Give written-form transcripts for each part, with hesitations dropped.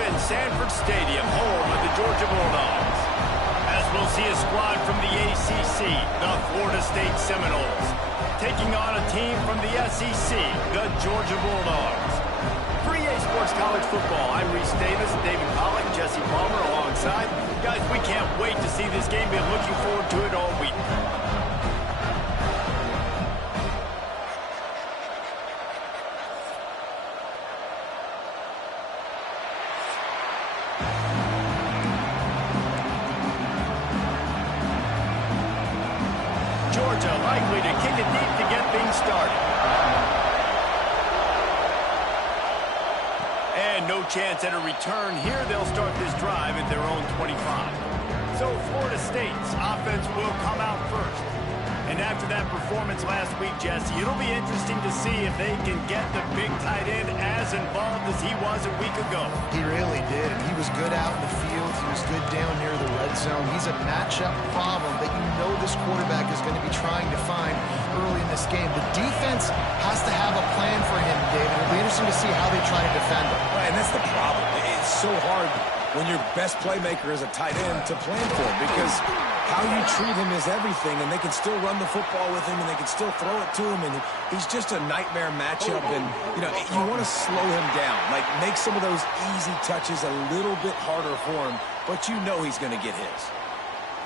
Georgia and Sanford Stadium, home of the Georgia Bulldogs. As we'll see a squad from the ACC, the Florida State Seminoles, taking on a team from the SEC, the Georgia Bulldogs. For EA Sports College Football, I'm Reese Davis, David Pollock, Jesse Palmer alongside. Guys, we can't wait to see this game. Been looking forward to it all week. Georgia likely to kick it deep to get things started. And no chance at a return here. They'll start this drive at their own 25. So Florida State's offense will come out first. And after that performance last week, Jesse, it'll be interesting to see if they can get the big tight end as involved as he was a week ago. He really did. He was good out in the field. He was good down near the red zone. He's a matchup problem that you know this quarterback is going to be trying to find early in this game. The defense has to have a plan for him, David. It'll be interesting to see how they try to defend him. Right, and that's the problem. It's so hard when your best playmaker is a tight end to plan for him, because how you treat him is everything, and they can still run the football with him, and they can still throw it to him, and he's just a nightmare matchup. And you want to slow him down, like make some of those easy touches a little bit harder for him, but you know he's going to get his.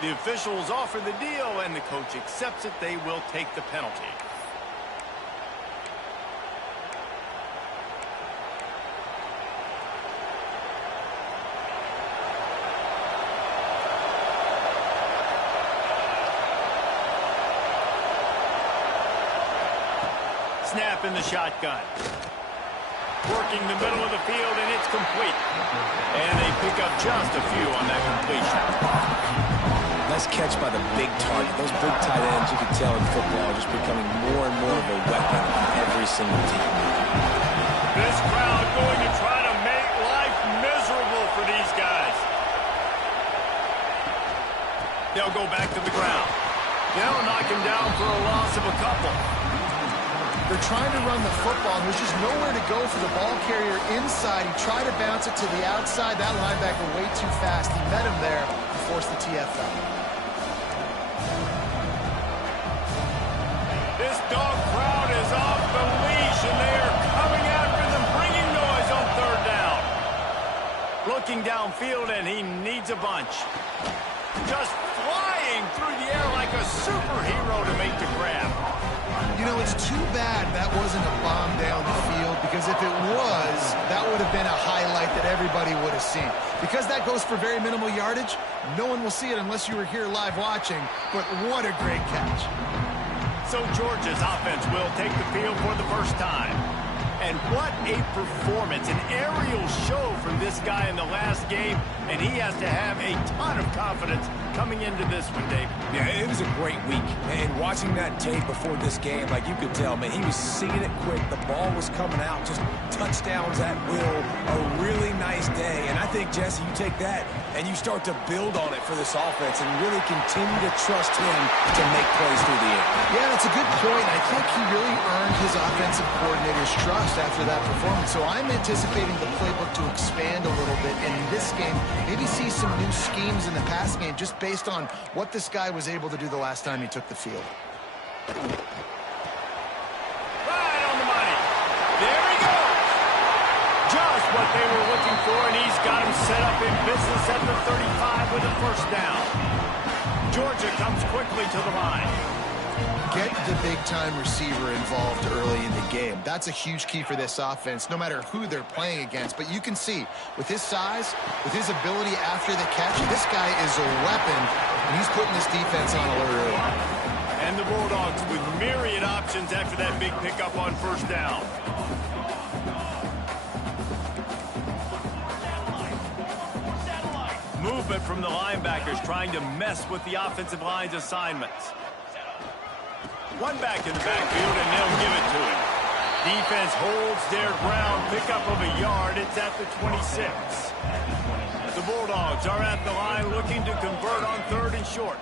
The officials offer the deal, and the coach accepts it. They will take the penalty. Snap in the shotgun. Working the middle of the field, and it's complete. And they pick up just a few on that completion. Nice catch by the big target. Those big tight ends, you can tell in football, are just becoming more and more of a weapon on every single team. This crowd going to try to make life miserable for these guys. They'll go back to the ground. They'll knock him down for a loss of a couple. They're trying to run the football, and there's just nowhere to go for the ball carrier inside. He tried to bounce it to the outside. That linebacker way too fast. He met him there and forced the TFL. This dog crowd is off the leash, and they are coming after them, bringing noise on third down. Looking downfield, and he needs a bunch. Just flying through the air like a superhero to make the grab. You know, it's too bad that wasn't a bomb down the field, because if it was, that would have been a highlight that everybody would have seen. Because that goes for very minimal yardage, no one will see it unless you were here live watching, but what a great catch. So Georgia's offense will take the field for the first time. And what a performance, an aerial show from this guy in the last game, and he has to have a ton of confidence coming into this one, Dave. Yeah, it was a great week, and watching that tape before this game, like you could tell, man, he was seeing it quick. The ball was coming out, just touchdowns at will, a really nice day. And I think, Jesse, you take that and you start to build on it for this offense and really continue to trust him to make plays through the air. Yeah, that's a good point. I think he really earned his offensive coordinator's trust after that performance. So I'm anticipating the playbook to expand a little bit in this game, maybe see some new schemes in the passing game just based on what this guy was able to do the last time he took the field. Right on the money. There he goes. Just what they were looking for, and he's got him set up in business at the 35 with a first down. Georgia comes quickly to the line. Get the big-time receiver involved early in the game. That's a huge key for this offense, no matter who they're playing against. But you can see, with his size, with his ability after the catch, this guy is a weapon, and he's putting this defense on alert early. And the Bulldogs with myriad options after that big pickup on first down. Movement from the linebackers trying to mess with the offensive line's assignments. One back in the backfield, and they'll give it to him. Defense holds their ground, pickup of a yard. It's at the 26. The Bulldogs are at the line looking to convert on third and short.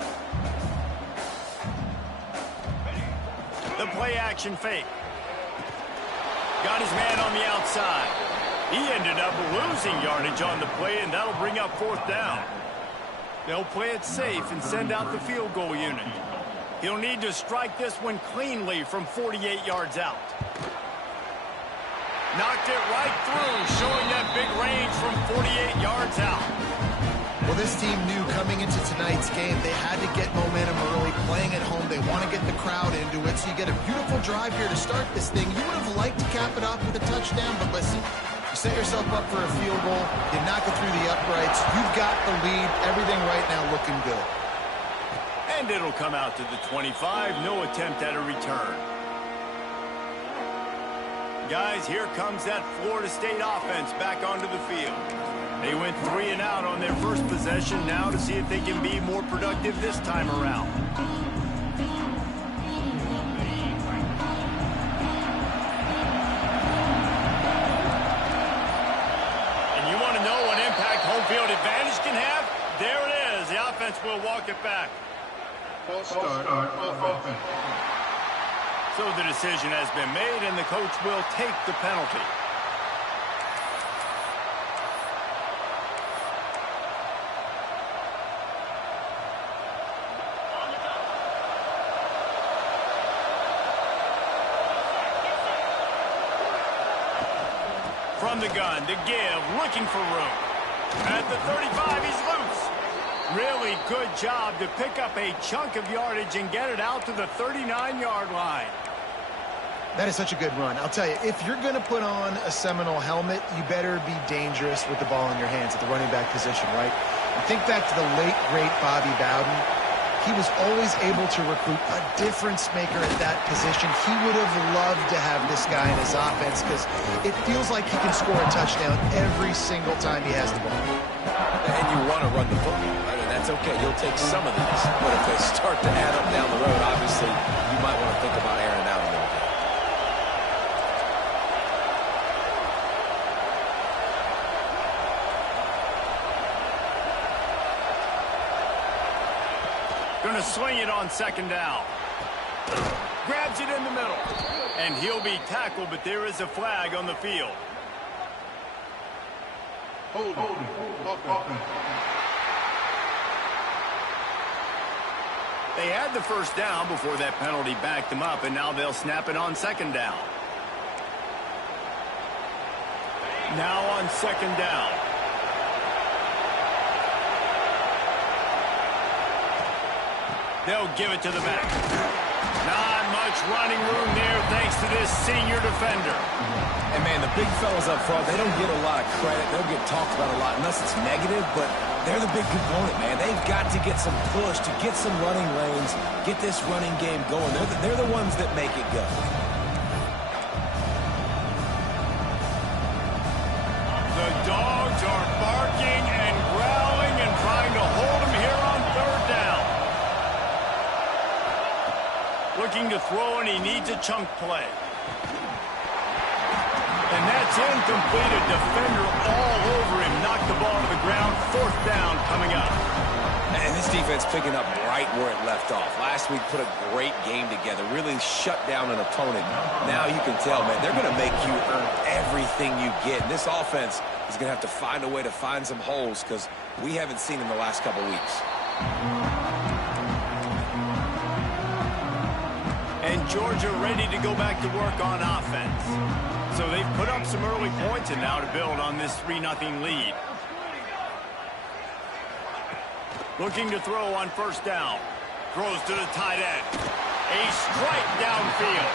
The play action fake. Got his man on the outside. He ended up losing yardage on the play, and that'll bring up 4th down. They'll play it safe and send out the field goal unit. He'll need to strike this one cleanly from 48 yards out. Knocked it right through, showing that big range from 48 yards out. Well, this team knew coming into tonight's game they had to get momentum early, playing at home. They want to get the crowd into it, so you get a beautiful drive here to start this thing. You would have liked to cap it off with a touchdown, but listen, you set yourself up for a field goal, you knock it through the uprights, you've got the lead, everything right now looking good. And it'll come out to the 25, no attempt at a return. Guys, here comes that Florida State offense back onto the field. They went 3 and out on their first possession, now to see if they can be more productive this time around. And you want to know what impact home field advantage can have? There it is. The offense will walk it back. False start offense. So the decision has been made, and the coach will take the penalty. From the gun to give, looking for room. At the 35, he's loose. Really good job to pick up a chunk of yardage and get it out to the 39-yard line. That is such a good run. I'll tell you, if you're going to put on a Seminole helmet, you better be dangerous with the ball in your hands at the running back position, right? And think back to the late, great Bobby Bowden. He was always able to recruit a difference maker at that position. He would have loved to have this guy in his offense because it feels like he can score a touchdown every single time he has the ball. And you want to run the football, right? And that's okay. You'll take some of these. But if they start to add up down the road, obviously, you might want to think about airing out a little bit. Going to swing it on 2nd down. Grabs it in the middle. And he'll be tackled, but there is a flag on the field. Hold offense. They had the 1st down before that penalty backed them up, and now they'll snap it on 2nd down. Now on 2nd down. They'll give it to the back. Not much running room there thanks to this senior defender. And, man, the big fellas up front, they don't get a lot of credit. They'll get talked about a lot unless it's negative, but they're the big component, man. They've got to get some push, to get some running lanes, get this running game going. They're the ones that make it go. The dogs are barking and growling and trying to hold him here on 3rd down. Looking to throw, and he needs a chunk play. And that's incomplete. A defender all over him. Knocked the ball to the ground. 4th down coming up. And this defense picking up right where it left off. Last week put a great game together. Really shut down an opponent. Now you can tell, man, they're going to make you earn everything you get. And this offense is going to have to find a way to find some holes because we haven't seen in the last couple weeks. And Georgia ready to go back to work on offense. So they've put up some early points and now to build on this 3-0 lead. Looking to throw on 1st down. Throws to the tight end. A strike downfield.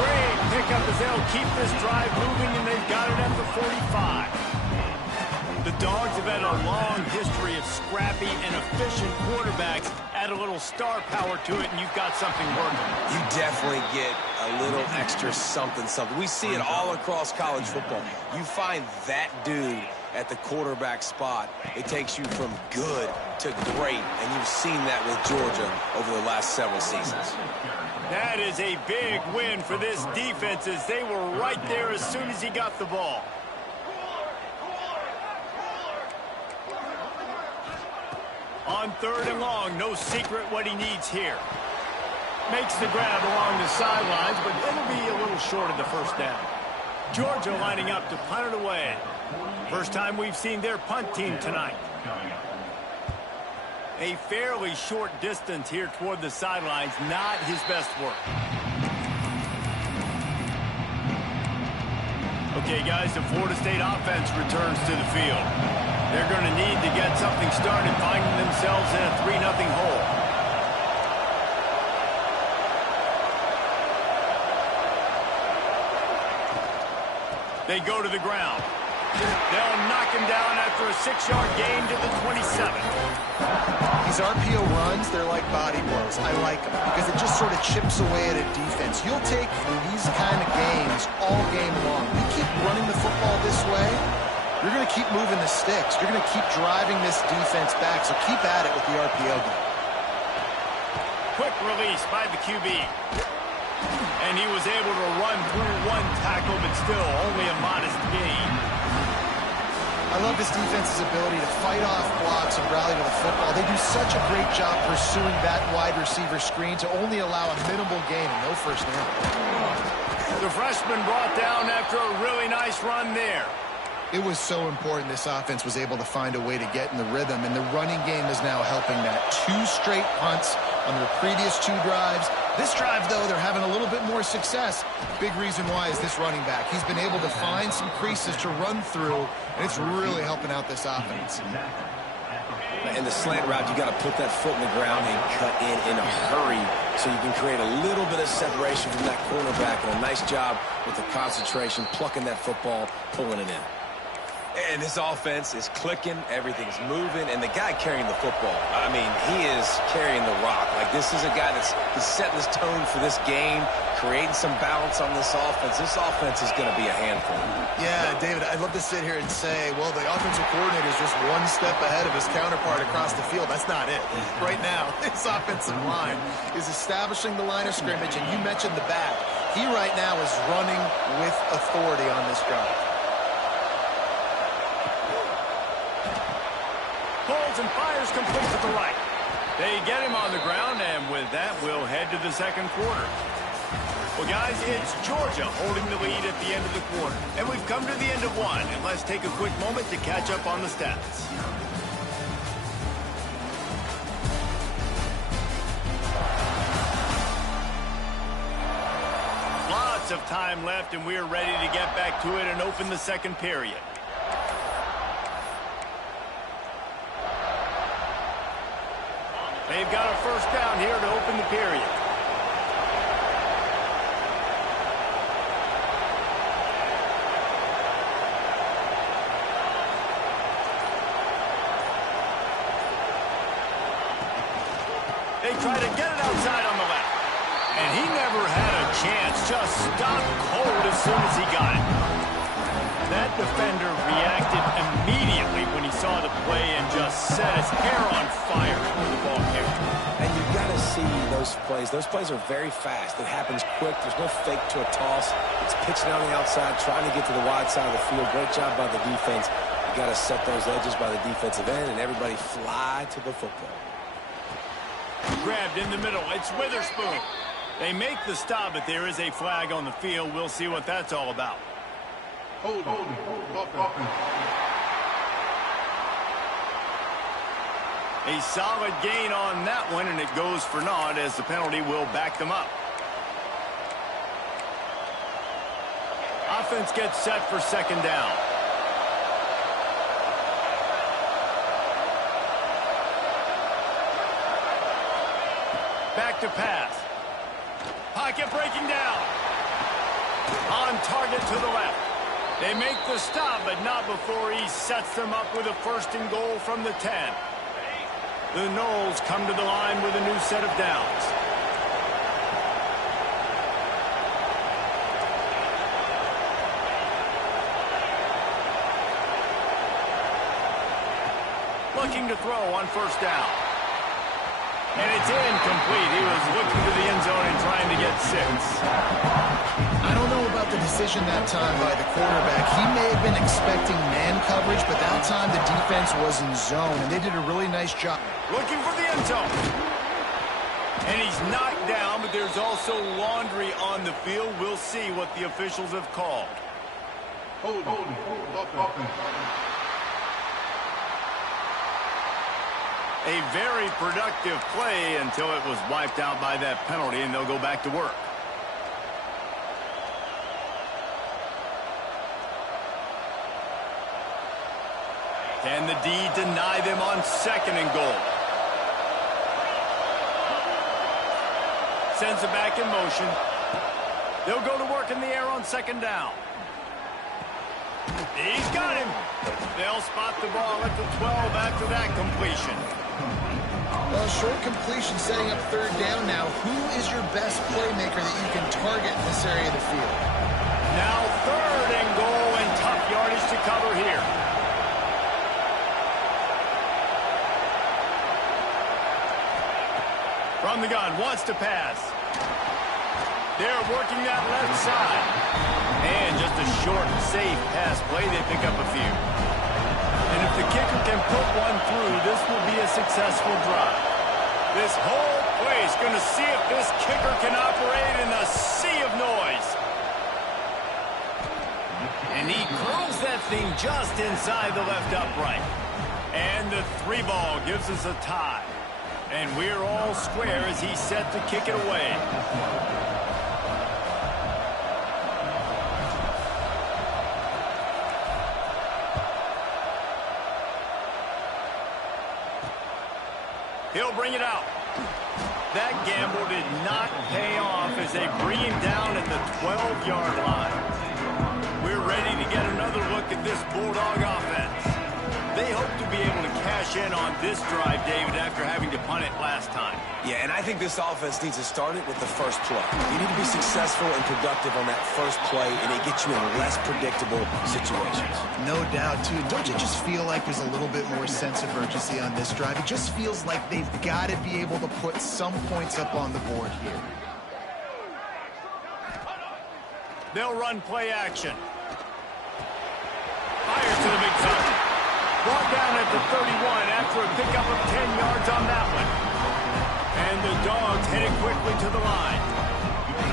Great pickup as they'll keep this drive moving, and they've got it at the 45. The Dogs have had a long history of scrappy and efficient quarterbacks. Add a little star power to it, and you've got something working. You definitely get a little extra something. We see it all across college football. You find that dude at the quarterback spot, it takes you from good to great, and you've seen that with Georgia over the last several seasons. That is a big win for this defense as they were right there as soon as he got the ball. On 3rd and long, no secret what he needs here. Makes the grab along the sidelines, but it'll be a little short of the 1st down. Georgia lining up to punt it away. First time we've seen their punt team tonight. A fairly short distance here toward the sidelines, not his best work. Okay, guys, the Florida State offense returns to the field. They're going to need to get something started, finding themselves in a 3-0 hole. They go to the ground. They'll knock him down after a 6-yard gain to the 27. These RPO runs, they're like body blows. I like them because it just sort of chips away at a defense. You'll take these kind of games all game long. You keep running the football this way, you're going to keep moving the sticks. You're going to keep driving this defense back, so keep at it with the RPO game. Quick release by the QB. And he was able to run through one tackle, but still only a modest gain. I love this defense's ability to fight off blocks and rally to the football. They do such a great job pursuing that wide receiver screen to only allow a minimal gain and no first down. The freshman brought down after a really nice run there. It was so important this offense was able to find a way to get in the rhythm, and the running game is now helping that. 2 straight punts on their previous 2 drives. This drive, though, they're having a little bit more success. Big reason why is this running back. He's been able to find some creases to run through, and it's really helping out this offense. In the slant route, you got to put that foot in the ground and cut in a hurry so you can create a little bit of separation from that cornerback. And a nice job with the concentration, plucking that football, pulling it in. And this offense is clicking, everything's moving, and the guy carrying the football, I mean, he is carrying the rock. Like, this is a guy he's setting this tone for this game, creating some balance on this offense. This offense is going to be a handful. Yeah, David, I'd love to sit here and say, well, the offensive coordinator is just one step ahead of his counterpart across the field. That's not it. Right now, this offensive line is establishing the line of scrimmage, and you mentioned the back. He right now is running with authority on this drive. Pulls and fires complete to the right. They get him on the ground, and with that, we'll head to the second quarter. Well, guys, it's Georgia holding the lead at the end of the quarter. And we've come to the end of one, and let's take a quick moment to catch up on the stats. Lots of time left, and we're ready to get back to it and open the second period. They've got a first down here to open the period. They try to get it outside on the left. And he never had a chance. Just stopped cold as soon as he got it. That defender reacted immediately when he saw the play and just set his hair on fire with the ball carrier. And you got to see those plays. Those plays are very fast. It happens quick. There's no fake to a toss. It's pitching on the outside, trying to get to the wide side of the field. Great job by the defense. You got to set those edges by the defensive end, and everybody fly to the football. Grabbed in the middle. It's Witherspoon. They make the stop, but there is a flag on the field. We'll see what that's all about. Hold. A solid gain on that one, and it goes for naught as the penalty will back them up. Offense gets set for second down. Back to pass. Pocket breaking down. On target to the left. They make the stop, but not before he sets them up with a first and goal from the 10. The Noles come to the line with a new set of downs. Looking to throw on first down. And it's incomplete. He was looking to the end zone and trying to get 6. I don't know about the decision that time by the quarterback. He may have been expecting man coverage, but that time the defense was in zone, and they did a really nice job. Looking for the end zone. And he's knocked down, but there's also laundry on the field. We'll see what the officials have called. Offense. A very productive play until it was wiped out by that penalty, and they'll go back to work. Can the D deny them on 2nd and goal? Sends it back in motion. They'll go to work in the air on 2nd down. He's got him. They'll spot the ball at the 12 after that completion. Well, short completion setting up 3rd down now. Who is your best playmaker that you can target in this area of the field? Now 3rd and goal and tough yardage to cover here. From the gun, wants to pass. They're working that left side. And just a short, safe pass play, they pick up a few. And if the kicker can put one through, this will be a successful drive. This whole place going to see if this kicker can operate in a sea of noise. And he curls that thing just inside the left upright. And the 3 ball gives us a tie. And we're all square as he's set to kick it away. He'll bring it out. That gamble did not pay off as they bring him down at the 12-yard line. We're ready to get another look at this Bulldog offense. They hope to be able to cash in on this drive, David, after having to punt it last time. Yeah, and I think this offense needs to start it with the first play. You need to be successful and productive on that first play, and it gets you in less predictable situations. No doubt, too. Don't you just feel like there's a little bit more sense of urgency on this drive? It just feels like they've got to be able to put some points up on the board here. They'll run play action. Fires to the big time. Brought down at the 31 after a pickup of 10 yards on that one. And the Dogs headed quickly to the line.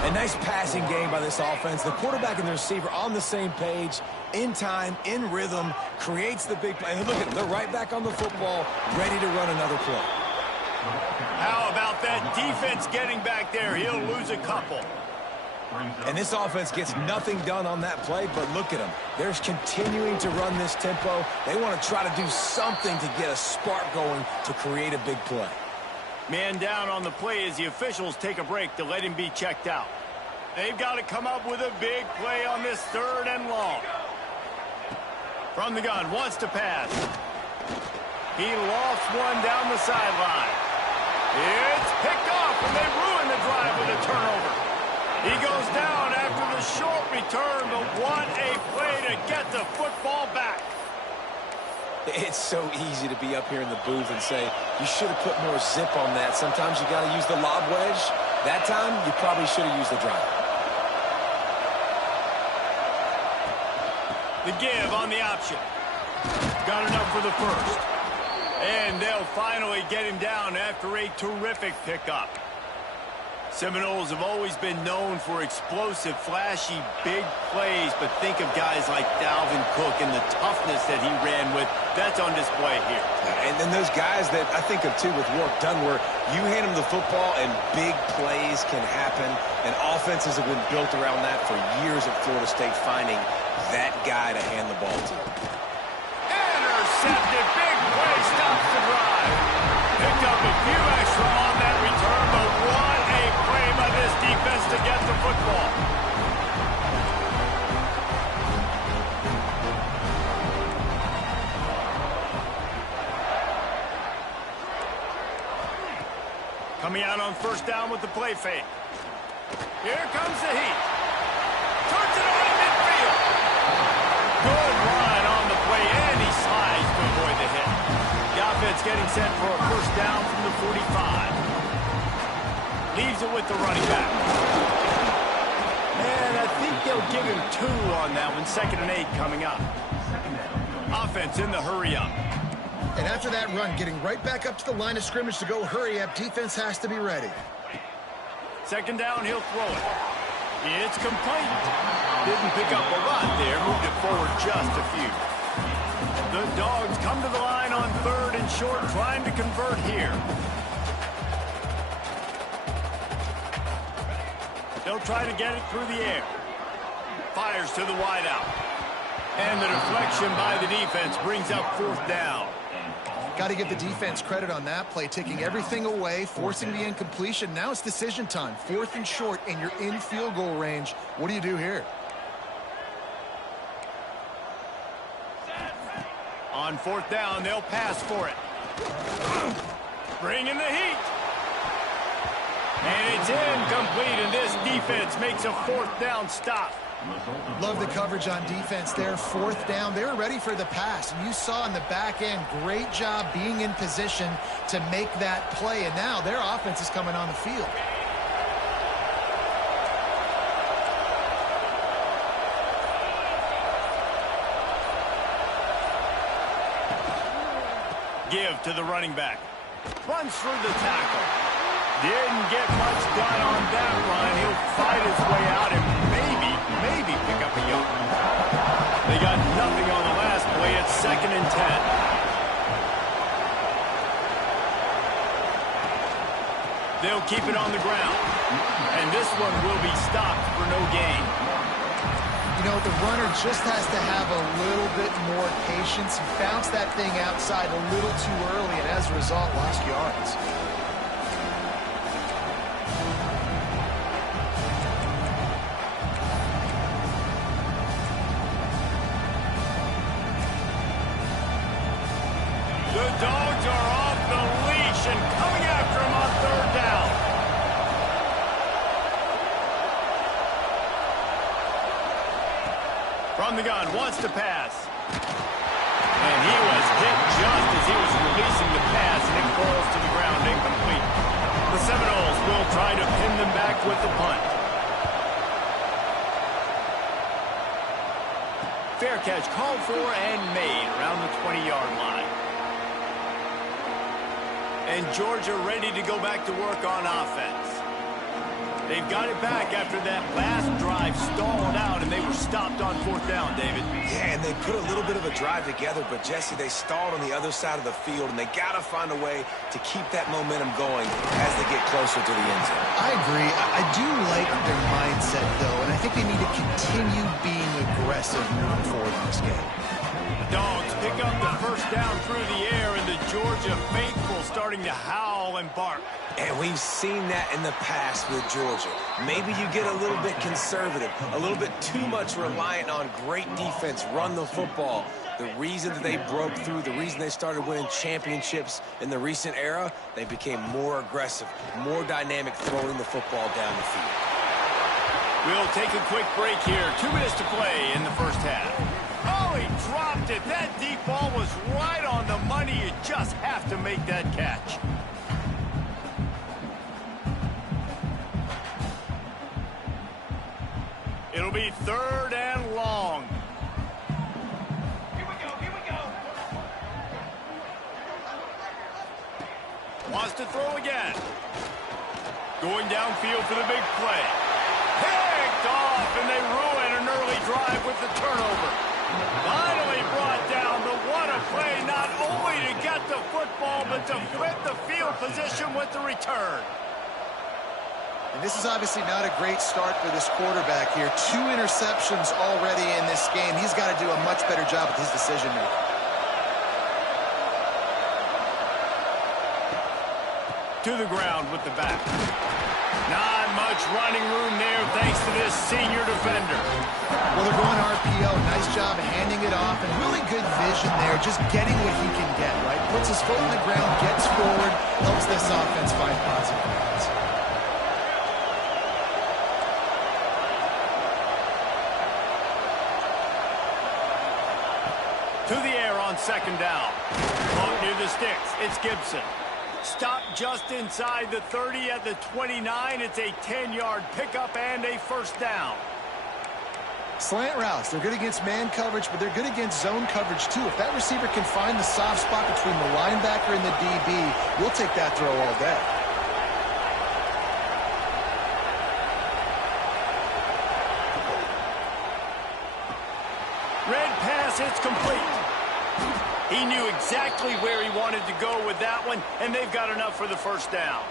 A nice passing game by this offense. The quarterback and the receiver on the same page, in time, in rhythm, creates the big play. And look at them. They're right back on the football, ready to run another play. How about that defense getting back there? He'll lose a couple. And this offense gets nothing done on that play, but look at them. They're continuing to run this tempo. They want to try to do something to get a spark going to create a big play. Man down on the play as the officials take a break to let him be checked out. They've got to come up with a big play on this 3rd and long. From the gun, wants to pass. He lofts one down the sideline. It's picked off, and they ruin the drive with a turnover. He goes down after the short return, but what a play to get the football back. It's so easy to be up here in the booth and say, you should have put more zip on that. Sometimes you got to use the lob wedge. That time, you probably should have used the drive. The give on the option. Got enough for the first. And they'll finally get him down after a terrific pickup. Seminoles have always been known for explosive, flashy, big plays, but think of guys like Dalvin Cook and the toughness that he ran with. That's on display here. And then those guys that I think of, too, with work done, where you hand them the football and big plays can happen, and offenses have been built around that for years at Florida State, finding that guy to hand the ball to. Intercepted, big play, stops the drive. Picked up a few extra on that return, but what a play by this defense to get the football. Coming out on 1st down with the play fake. Here comes the heat. Turns it on in midfield. Good line on the play, and he slides to avoid the hit. The offense getting set for a 1st down from the 45. Leaves it with the running back. And I think they'll give him 2 on that one. 2nd and 8 coming up. Offense in the hurry up. And after that run, getting right back up to the line of scrimmage to go hurry up, defense has to be ready. 2nd down, he'll throw it. It's complete. Didn't pick up a lot there. Moved it forward just a few. The Dogs come to the line on 3rd and short, trying to convert here. They'll try to get it through the air. Fires to the wideout. And the deflection by the defense brings up 4th down. Got to give the defense credit on that play, taking everything away, forcing the incompletion. Now it's decision time. 4th and short, and you're in field goal range. What do you do here? On 4th down, they'll pass for it. Bring in the heat. And it's incomplete, and this defense makes a 4th down stop. Love the coverage on defense there. 4th down. They were ready for the pass. And you saw in the back end, great job being in position to make that play. And now their offense is coming on the field. Give to the running back. Runs through the tackle. Didn't get much done on that run. He'll fight his way out and maybe pick up a yard. They got nothing on the last play. It's 2nd and 10. They'll keep it on the ground. And this one will be stopped for no gain. You know, the runner just has to have a little bit more patience. He bounced that thing outside a little too early, and as a result, lost yards. The Dogs are off the leash and coming after him on 3rd down. From the gun, wants to pass. And he was hit just as he was releasing the pass, and it falls to the ground incomplete. The Seminoles will try to pin them back with the punt. Fair catch called for and made around the 20-yard line. And Georgia ready to go back to work on offense. They've got it back after that last drive stalled out, and they were stopped on 4th down, David. Yeah, and they put a little bit of a drive together, but, Jesse, they stalled on the other side of the field, and they got to find a way to keep that momentum going as they get closer to the end zone. I agree. I do like their mindset, though, and I think they need to continue being aggressive moving forward in this game. The Dogs pick up the 1st down through the air, and the Georgia faithful starting to howl and bark. And we've seen that in the past with Georgia. Maybe you get a little bit conservative, a little bit too much reliant on great defense, run the football. The reason that they broke through, the reason they started winning championships in the recent era, they became more aggressive, more dynamic, throwing the football down the field. We'll take a quick break here. 2 minutes to play in the 1st half. Oh, he dropped it. That deep ball was right on the money. You just have to make that catch. It'll be 3rd and long. Here we go. Wants to throw again. Going downfield for the big play. Picked off, and they ruin an early drive with the turnover. Finally brought down, but what a play, not only to get the football, but to flip the field position with the return. And this is obviously not a great start for this quarterback here. 2 interceptions already in this game. He's got to do a much better job with his decision-making. To the ground with the back. Not much running room there thanks to this senior defender. Well, they're going RPO. Nice job handing it off, and really good vision there, just getting what he can get, right? Puts his foot in the ground, gets forward, helps this offense find positive points. To the air on 2nd down. Caught near the sticks. It's Gibson. Stopped just inside the 30 at the 29. It's a 10-yard pickup and a 1st down. Slant routes, they're good against man coverage, but they're good against zone coverage too. If that receiver can find the soft spot between the linebacker and the DB, we'll take that throw all day. Red pass, it's complete. He knew exactly where he wanted to go with that one, and they've got enough for the first down.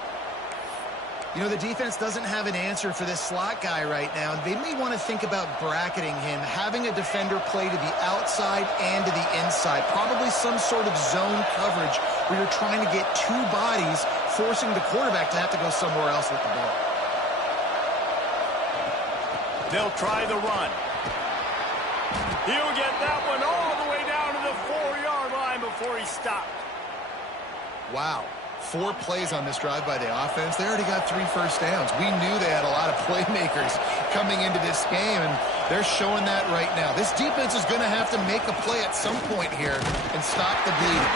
You know, the defense doesn't have an answer for this slot guy right now. They may want to think about bracketing him, having a defender play to the outside and to the inside. Probably some sort of zone coverage where you're trying to get two bodies, forcing the quarterback to have to go somewhere else with the ball. They'll try the run. He'll get that one all the way down to the 4-yard line before he stopped. Wow. 4 plays on this drive by the offense. They already got 3 first downs. We knew they had a lot of playmakers coming into this game, and they're showing that right now. This defense is going to have to make a play at some point here and stop the bleeding.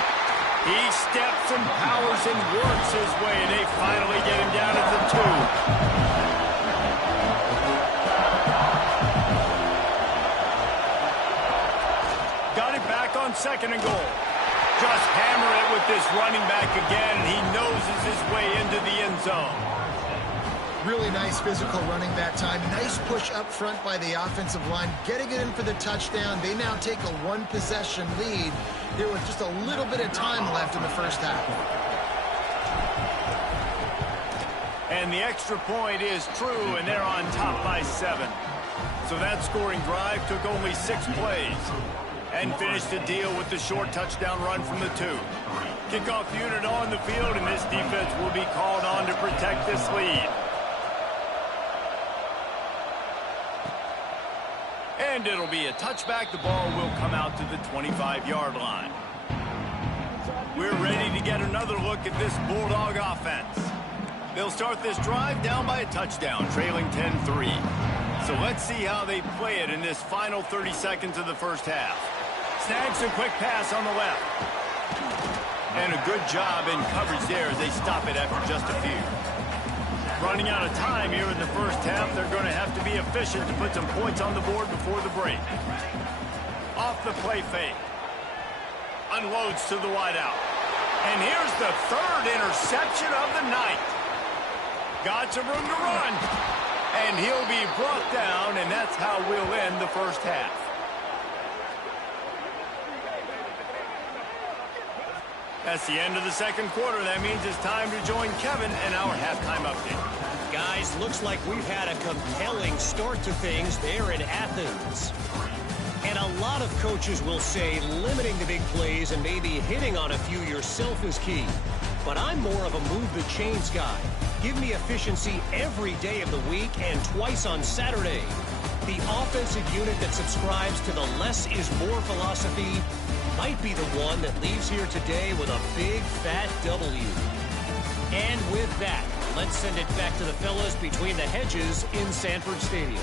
He steps and powers and works his way. They finally get him down at the 2. Got it back on 2nd and goal. Just hammer it with this running back again, and he noses his way into the end zone. Really nice physical running that time. Nice push up front by the offensive line, getting it in for the touchdown. They now take a 1-possession lead. There was just a little bit of time left in the first half. And the extra point is true, and they're on top by 7. So that scoring drive took only 6 plays. And finished the deal with the short touchdown run from the 2. Kickoff unit on the field, and this defense will be called on to protect this lead. And it'll be a touchback. The ball will come out to the 25-yard line. We're ready to get another look at this Bulldog offense. They'll start this drive down by a touchdown, trailing 10-3. So let's see how they play it in this final 30 seconds of the first half. Snags a quick pass on the left. And a good job in coverage there as they stop it after just a few. Running out of time here in the first half, they're going to have to be efficient to put some points on the board before the break. Off the play fake. Unloads to the wideout. And here's the 3rd interception of the night. Got some room to run. And he'll be brought down, and that's how we'll end the first half. That's the end of the 2nd quarter. That means it's time to join Kevin and our halftime update. Guys, looks like we've had a compelling start to things there in Athens. And a lot of coaches will say limiting the big plays and maybe hitting on a few yourself is key. But I'm more of a move the chains guy. Give me efficiency every day of the week and twice on Saturday. The offensive unit that subscribes to the less is more philosophy might be the one that leaves here today with a big fat W. And with that, let's send it back to the fellas between the hedges in Sanford Stadium.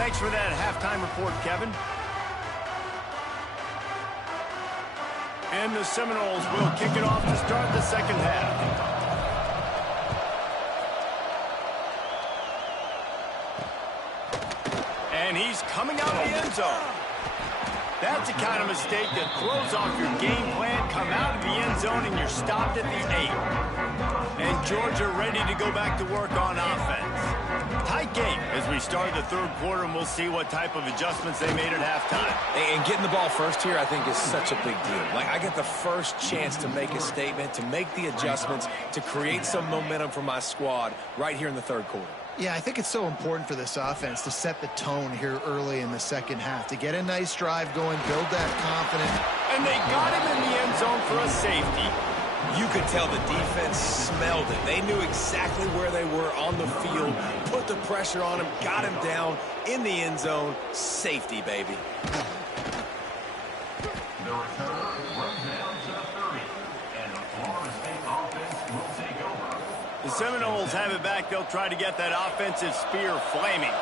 Thanks for that halftime report, Kevin. And the Seminoles will kick it off to start the second half. And he's coming out of the end zone. That's the kind of mistake that throws off your game plan. Come out of the end zone and you're stopped at the 8. And Georgia ready to go back to work on offense. Tight game as we start the 3rd quarter, and we'll see what type of adjustments they made at halftime. And getting the ball first here, I think, is such a big deal. Like, I get the first chance to make a statement, to make the adjustments, to create some momentum for my squad right here in the 3rd quarter. Yeah, I think it's so important for this offense to set the tone here early in the second half, to get a nice drive going, build that confidence. And they got him in the end zone for a safety. You could tell the defense smelled it. They knew exactly where they were on the field, put the pressure on him, got him down in the end zone. Safety, baby. The return runs down to the 30, and the Florida State offense will take over. The Seminoles have it back. They'll try to get that offensive spear flaming.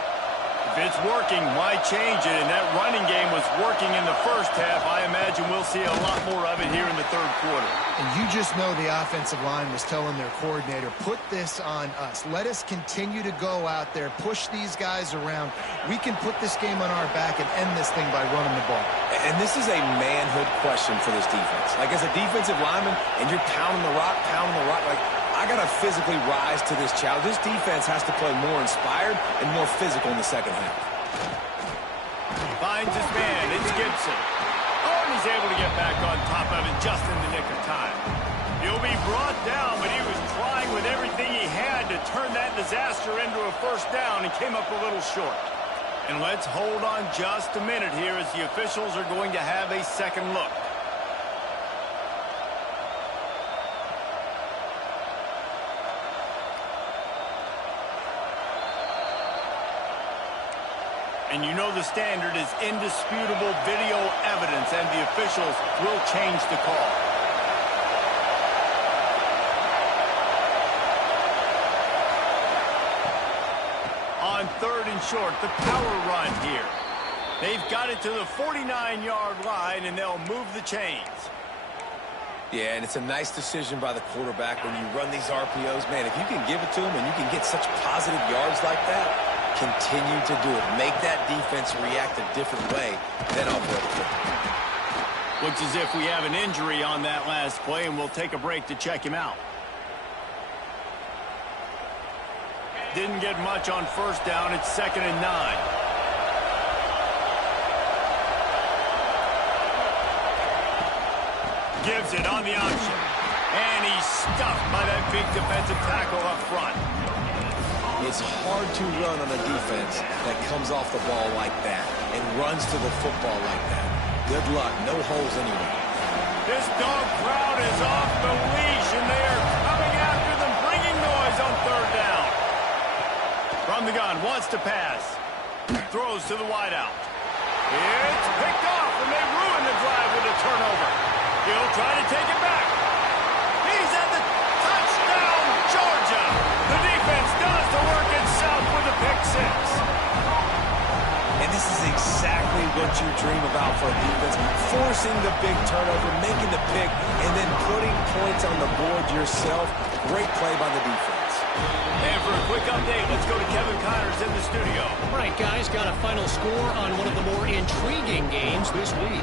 If it's working, why change it? And that running game was working in the first half. I imagine we'll see a lot more of it here in the 3rd quarter. And you just know the offensive line was telling their coordinator, put this on us. Let us continue to go out there, push these guys around. We can put this game on our back and end this thing by running the ball. And this is a manhood question for this defense. Like, as a defensive lineman, and you're pounding the rock, like, I got to physically rise to this challenge. This defense has to play more inspired and more physical in the second half. Finds his man. It's Gibson. Oh, and he's able to get back on top of it just in the nick of time. He'll be brought down, but he was trying with everything he had to turn that disaster into a first down and came up a little short. And let's hold on just a minute here as the officials are going to have a second look. And you know the standard is indisputable video evidence, and the officials will change the call. On 3rd and short, the power run here. They've got it to the 49-yard line, and they'll move the chains. Yeah, and it's a nice decision by the quarterback when you run these RPOs. Man, if you can give it to him and you can get such positive yards like that, continue to do it. Make that defense react a different way than off the foot. Looks as if we have an injury on that last play, and we'll take a break to check him out. Didn't get much on first down. It's 2nd and 9. Gives it on the option. And he's stuffed by that big defensive tackle up front. It's hard to run on a defense that comes off the ball like that and runs to the football like that. Good luck. No holes anywhere. This dog crowd is off the leash, and they are coming after them, bringing noise on 3rd down. From the gun, wants to pass. Throws to the wideout. It's picked off, and they ruin the drive with a turnover. He'll try to take it back. He's at the touchdown, Georgia. The defense does the work itself with a pick 6. And this is exactly what you dream about for a defense. Forcing the big turnover, making the pick, and then putting points on the board yourself. Great play by the defense. And for a quick update, let's go to Kevin Connors in the studio. All right, guys, got a final score on one of the more intriguing games this week.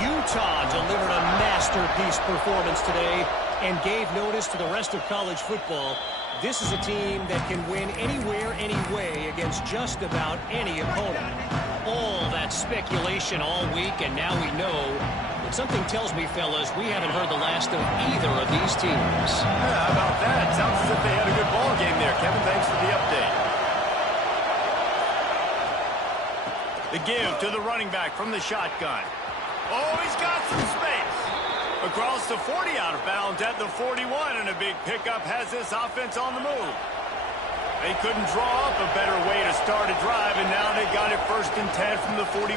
Utah delivered a masterpiece performance today and gave notice to the rest of college football. This is a team that can win anywhere, anyway against just about any opponent. All that speculation all week, and now we know. But something tells me, fellas, we haven't heard the last of either of these teams. Yeah, how about that? Sounds as if they had a good ball game there. Kevin, thanks for the update. The give to the running back from the shotgun. Oh, he's got some space. Across the 40, out of bounds at the 41, and a big pickup has this offense on the move. They couldn't draw up a better way to start a drive, and now they got it 1st and 10 from the 41.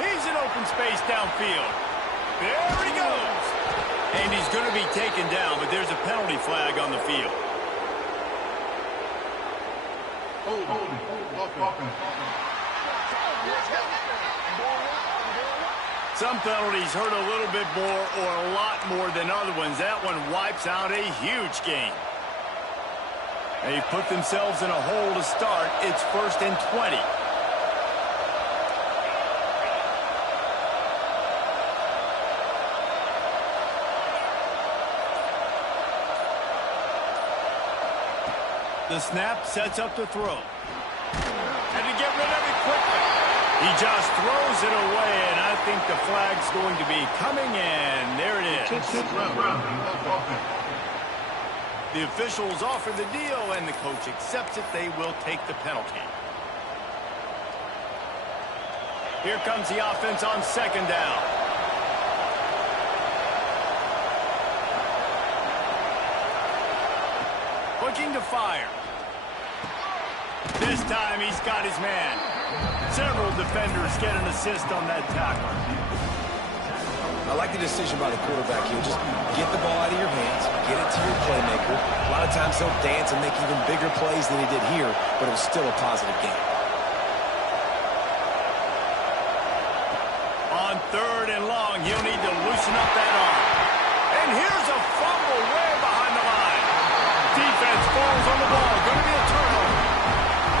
He's in open space downfield. There he goes. And he's going to be taken down, but there's a penalty flag on the field. Some penalties hurt a little bit more or a lot more than other ones. That one wipes out a huge game. They put themselves in a hole to start. It's 1st and 20. The snap sets up the throw. And to get rid of it quickly. He just throws it away, and I think the flag's going to be coming in. There it is. The officials offer the deal, and the coach accepts it. They will take the penalty. Here comes the offense on 2nd down. Looking to fire. This time he's got his man. Several defenders get an assist on that tackle. I like the decision by the quarterback here. Just get the ball out of your hands, get it to your playmaker. A lot of times he'll dance and make even bigger plays than he did here, but it was still a positive game. On 3rd and long, he'll need to loosen up that arm. And here's a fumble way behind the line. Defense falls on the ball. Going to be a turnover.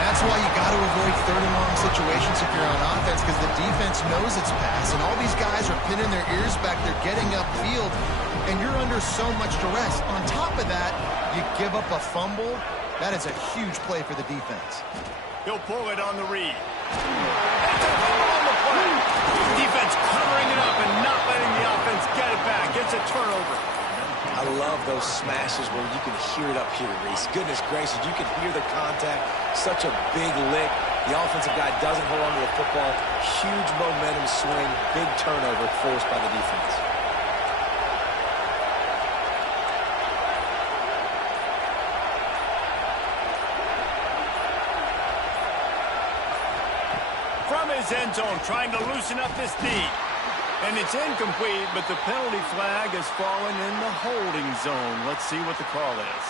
That's why you got to avoid 3rd and long situations if you're on offense, because the defense knows it's pass, and all these guys are pinning their ears back. They're getting upfield, and you're under so much duress. On top of that, you give up a fumble. That is a huge play for the defense. He'll pull it on the read. It's a fumble on the play. Defense covering it up and not letting the offense get it back. It's a turnover. I love those smashes where you can hear it up here, Reese. Goodness gracious, you can hear the contact. Such a big lick. The offensive guy doesn't hold on to the football. Huge momentum swing. Big turnover forced by the defense. From his end zone, trying to loosen up this D. And it's incomplete, but the penalty flag has fallen in the holding zone. Let's see what the call is.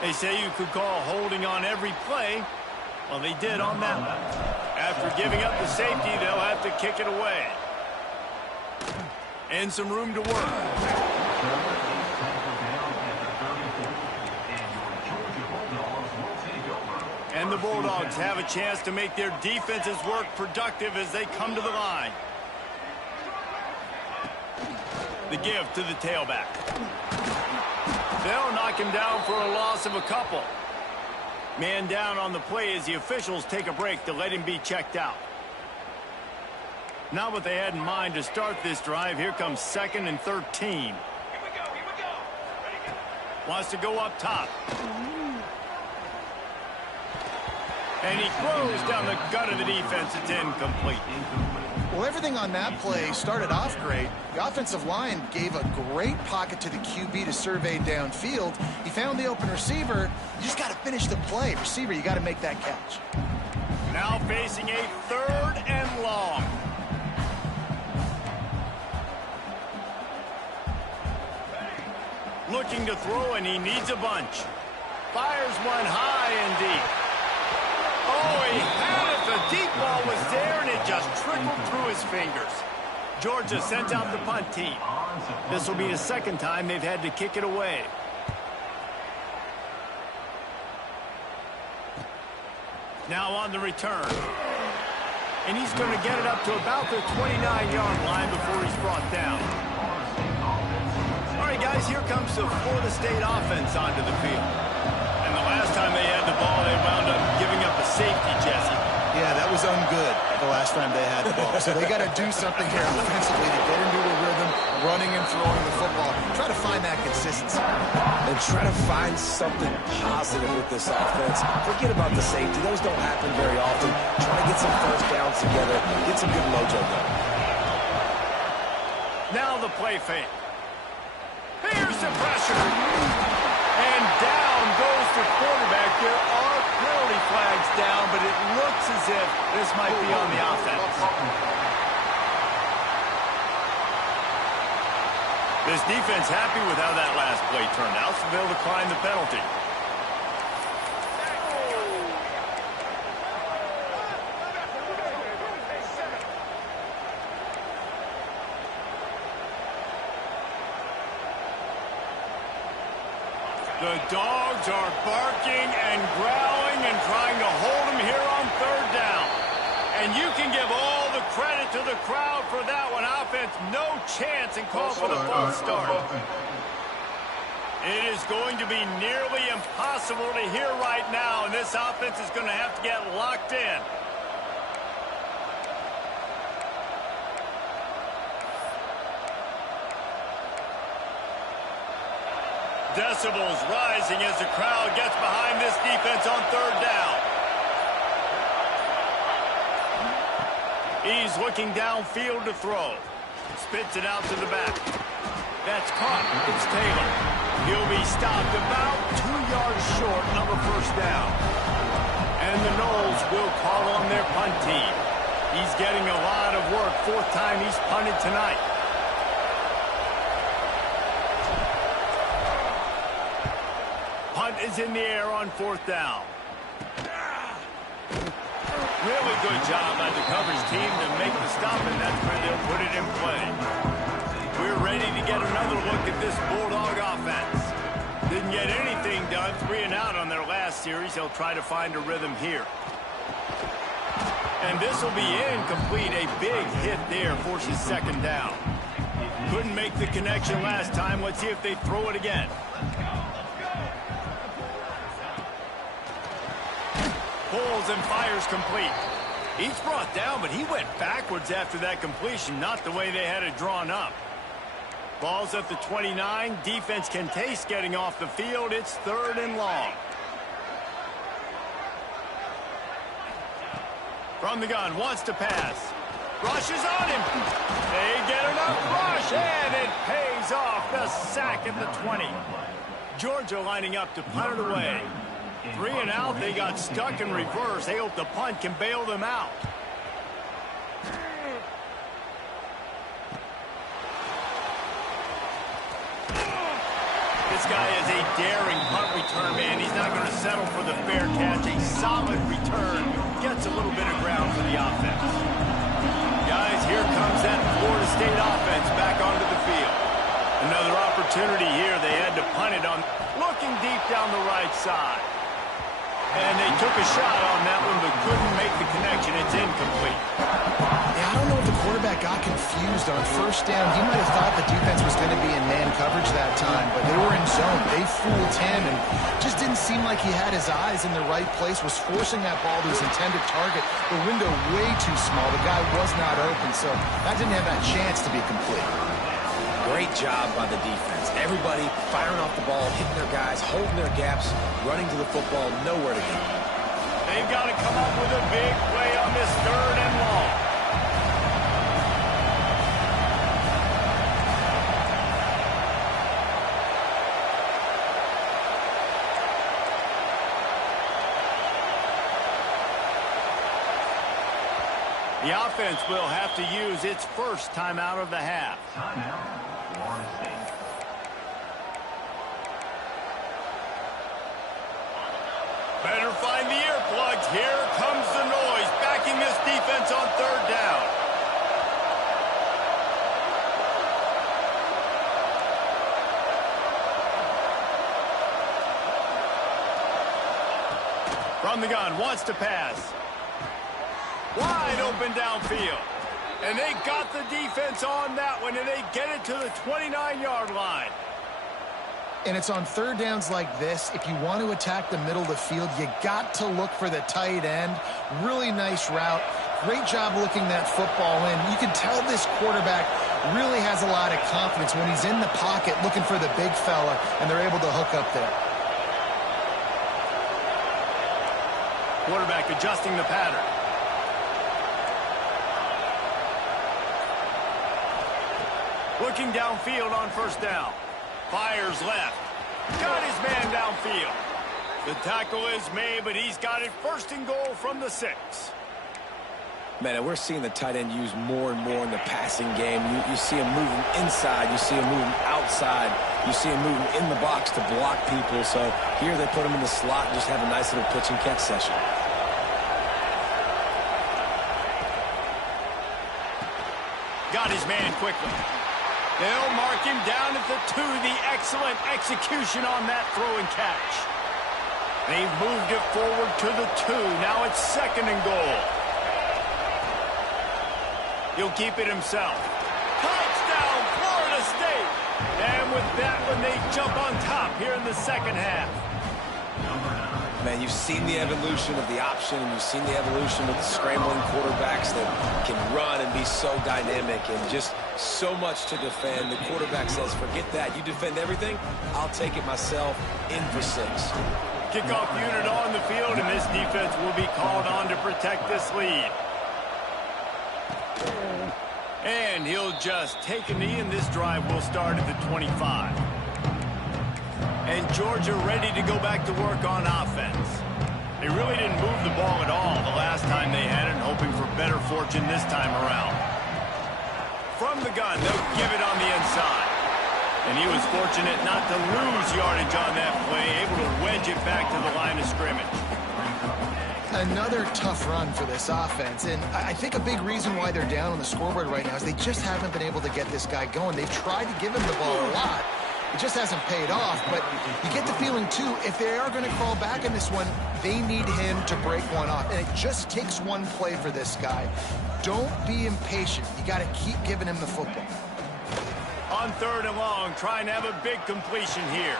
They say you could call holding on every play. Well, they did on that one. After giving up the safety, they'll have to kick it away. And some room to work. And the Bulldogs have a chance to make their defenses work productive as they come to the line. The give to the tailback. They'll knock him down for a loss of a couple. Man down on the play as the officials take a break to let him be checked out. Not what they had in mind to start this drive. Here comes 2nd and 13. Here we go. Wants to go up top. And he throws down the gut of the defense. It's incomplete. Well, everything on that play started off great. The offensive line gave a great pocket to the QB to survey downfield. He found the open receiver. You just got to finish the play. Receiver, you got to make that catch. Now facing a 3rd and long. Looking to throw, and he needs a bunch. Fires one high and deep. Oh, he had it. The deep ball was there, and it just trickled through his fingers. Georgia sent out the punt team. This will be the 2nd time they've had to kick it away. Now on the return. And he's going to get it up to about the 29-yard line before he's brought down. All right, guys, here comes the Florida State offense onto the field. And the last time they had the ball, they wound up giving up a safety, Jesse. Yeah, that was ungood the last time they had the ball. So they got to do something here offensively to get into a rhythm, running and throwing the football. Try to find that consistency. And try to find something positive with this offense. Forget about the safety. Those don't happen very often. Try to get some first downs together. Get some good mojo going. Now the play fake. Here's the pressure. And down goes the quarterback. There are penalty flags down, but it looks as if this might be on the offense. This defense happy with how that last play turned out, so they'll decline the penalty. The Dogs are barking and growling and trying to hold him here on 3rd down. And you can give all the credit to the crowd for that one. Offense, no chance, and call for the false start. It is going to be nearly impossible to hear right now, and this offense is going to have to get locked in. Decibels rising as the crowd gets behind this defense on 3rd down. He's looking downfield to throw. Spits it out to the back. That's caught. It's Taylor. He'll be stopped about 2 yards short of a 1st down. And the Noles will call on their punt team. He's getting a lot of work. 4th time he's punted tonight. Punt is in the air on 4th down. Really good job by the coverage team to make the stop, and that's where they'll put it in play. We're ready to get another look at this Bulldog offense. Didn't get anything done, 3 and out on their last series. They'll try to find a rhythm here. And this will be incomplete. A big hit there forces 2nd down. Couldn't make the connection last time. Let's see if they throw it again. pulls and fires complete. Each brought down, but he went backwards after that completion, not the way they had it drawn up. Ball's at the 29. Defense can taste getting off the field. It's 3rd and long. From the gun, wants to pass. Rushes on him. They get enough rush, and it pays off. The sack at the 20. Georgia lining up to punt it away. 3 and out. They got stuck in reverse. They hope the punt can bail them out. This guy is a daring punt return man. He's not going to settle for the fair catch. A solid return. Gets a little bit of ground for the offense. Guys, here comes that Florida State offense back onto the field. Another opportunity here. They had to punt it on. Looking deep down the right side. And they took a shot on that one, but couldn't make the connection. It's incomplete. Yeah, I don't know if the quarterback got confused on first down. He might have thought the defense was going to be in man coverage that time, but they were in zone. They fooled him and just didn't seem like he had his eyes in the right place, was forcing that ball to his intended target. The window way too small. The guy was not open, so that didn't have that chance to be complete. Great job by the defense. Everybody firing off the ball, hitting their guys, holding their gaps, running to the football, nowhere to go. They've got to come up with a big play on this 3rd and long. The offense will have to use its first timeout of the half. Timeout, Florida State. Better find the earplugs. Here comes the noise, backing this defense on 3rd down. From the gun, wants to pass. Wide open downfield. And they got the defense on that one, and they get it to the 29-yard line. And it's on 3rd downs like this. If you want to attack the middle of the field, you got to look for the tight end. Really nice route. Great job looking that football in. You can tell this quarterback really has a lot of confidence when he's in the pocket looking for the big fella, and they're able to hook up there. Quarterback adjusting the pattern. Looking downfield on 1st down. Fires left. Got his man downfield. The tackle is made, but he's got it 1st and goal from the 6. Man, and we're seeing the tight end used more and more in the passing game. You see him moving inside. You see him moving outside. You see him moving in the box to block people. So here they put him in the slot and just have a nice little pitch and catch session. Got his man quickly. They'll mark him down at the 2. The excellent execution on that throw and catch. They've moved it forward to the 2. Now it's 2nd and goal. He'll keep it himself. Touchdown, Florida State. And with that one, they jump on top here in the 2nd half. Man, you've seen the evolution of the option, and you've seen the evolution of the scrambling quarterbacks that can run and be so dynamic and just so much to defend. The quarterback says, forget that. You defend everything, I'll take it myself. In for 6. Kickoff unit on the field, and this defense will be called on to protect this lead. And he'll just take a knee, and this drive will start at the 25. And Georgia ready to go back to work on offense. They really didn't move the ball at all the last time they had it, hoping for better fortune this time around. From the gun, they'll give it on the inside. And he was fortunate not to lose yardage on that play, able to wedge it back to the line of scrimmage. Another tough run for this offense, and I think a big reason why they're down on the scoreboard right now is they just haven't been able to get this guy going. They've tried to give him the ball a lot. It just hasn't paid off, but you get the feeling, too, if they are going to crawl back in this one, they need him to break one off. And it just takes one play for this guy. Don't be impatient. You got to keep giving him the football. On 3rd and long, trying to have a big completion here.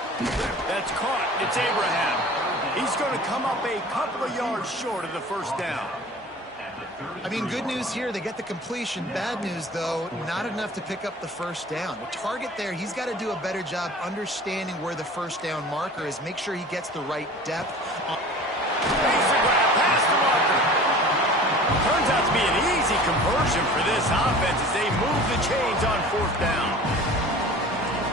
That's caught. It's Abraham. He's going to come up a couple of yards short of the first down. I mean, good news here, they get the completion. Bad news, though, not enough to pick up the first down. The target there, he's got to do a better job understanding where the first down marker is. Make sure he gets the right depth. Basic grab past the marker. Turns out to be an easy conversion for this offense as they move the chains on fourth down.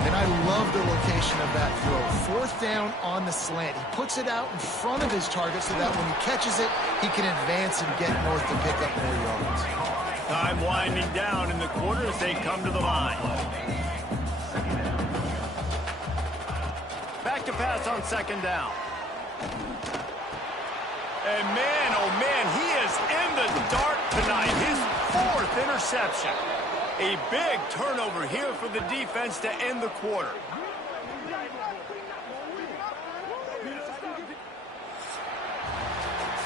And I love the location of that throw. Fourth down on the slant. He puts it out in front of his target so that when he catches it, he can advance and get north to pick up more yards. Time winding down in the quarter as they come to the line. Back to pass on second down. And man, oh man, he is in the dark tonight. His fourth interception. A big turnover here for the defense to end the quarter.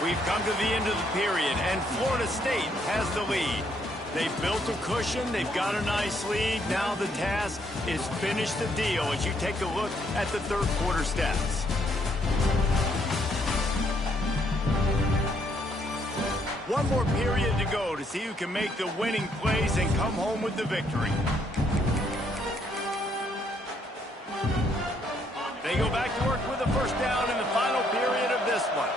We've come to the end of the period, and Florida State has the lead. They've built a cushion. They've got a nice lead. Now the task is finish the deal as you take a look at the third quarter stats. One more period to go to see who can make the winning plays and come home with the victory. They go back to work with a first down in the final period of this one.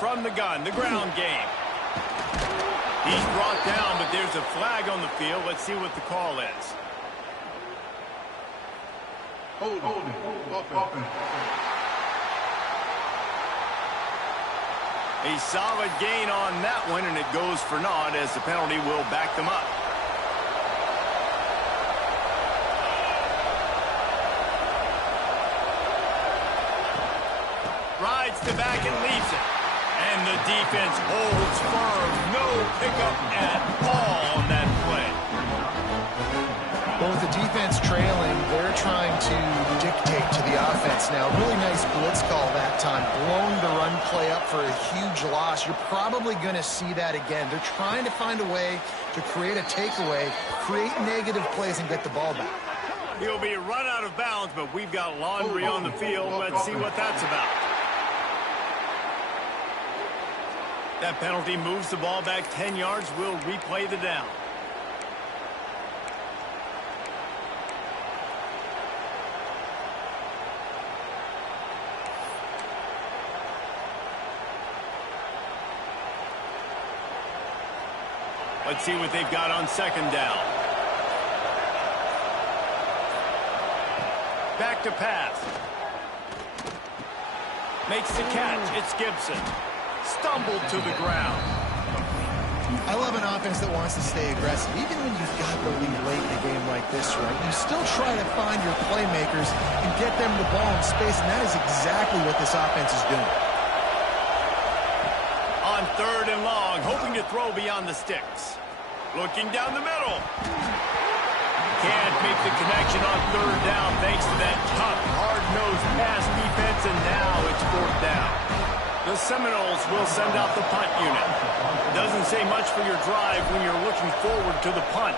From the gun, the ground game. He's brought down, but there's a flag on the field. Let's see what the call is. Holding. Offense. A solid gain on that one, and it goes for naught as the penalty will back them up. Rides the back and leaves it. And the defense holds firm. No pickup at all on that play. Well, with the defense trailing, they're trying to dictate to the offense now. Really nice blitz call that time. Blowing the run play up for a huge loss. You're probably going to see that again. They're trying to find a way to create a takeaway, create negative plays, and get the ball back. He'll be run out of bounds, but we've got laundry on the field. Let's see what that's about. That penalty moves the ball back 10 yards. We'll replay the down. Let's see what they've got on second down. Back to pass. Makes the catch. It's Gibson. Stumbled to the ground. I love an offense that wants to stay aggressive. Even when you've got the lead late in a game like this, right? You still try to find your playmakers and get them the ball in space, and that is exactly what this offense is doing. On third and long, hoping to throw beyond the sticks. Looking down the middle. Can't make the connection on third down thanks to that tough, hard-nosed pass defense, and now it's fourth down. The Seminoles will send out the punt unit. Doesn't say much for your drive when you're looking forward to the punt.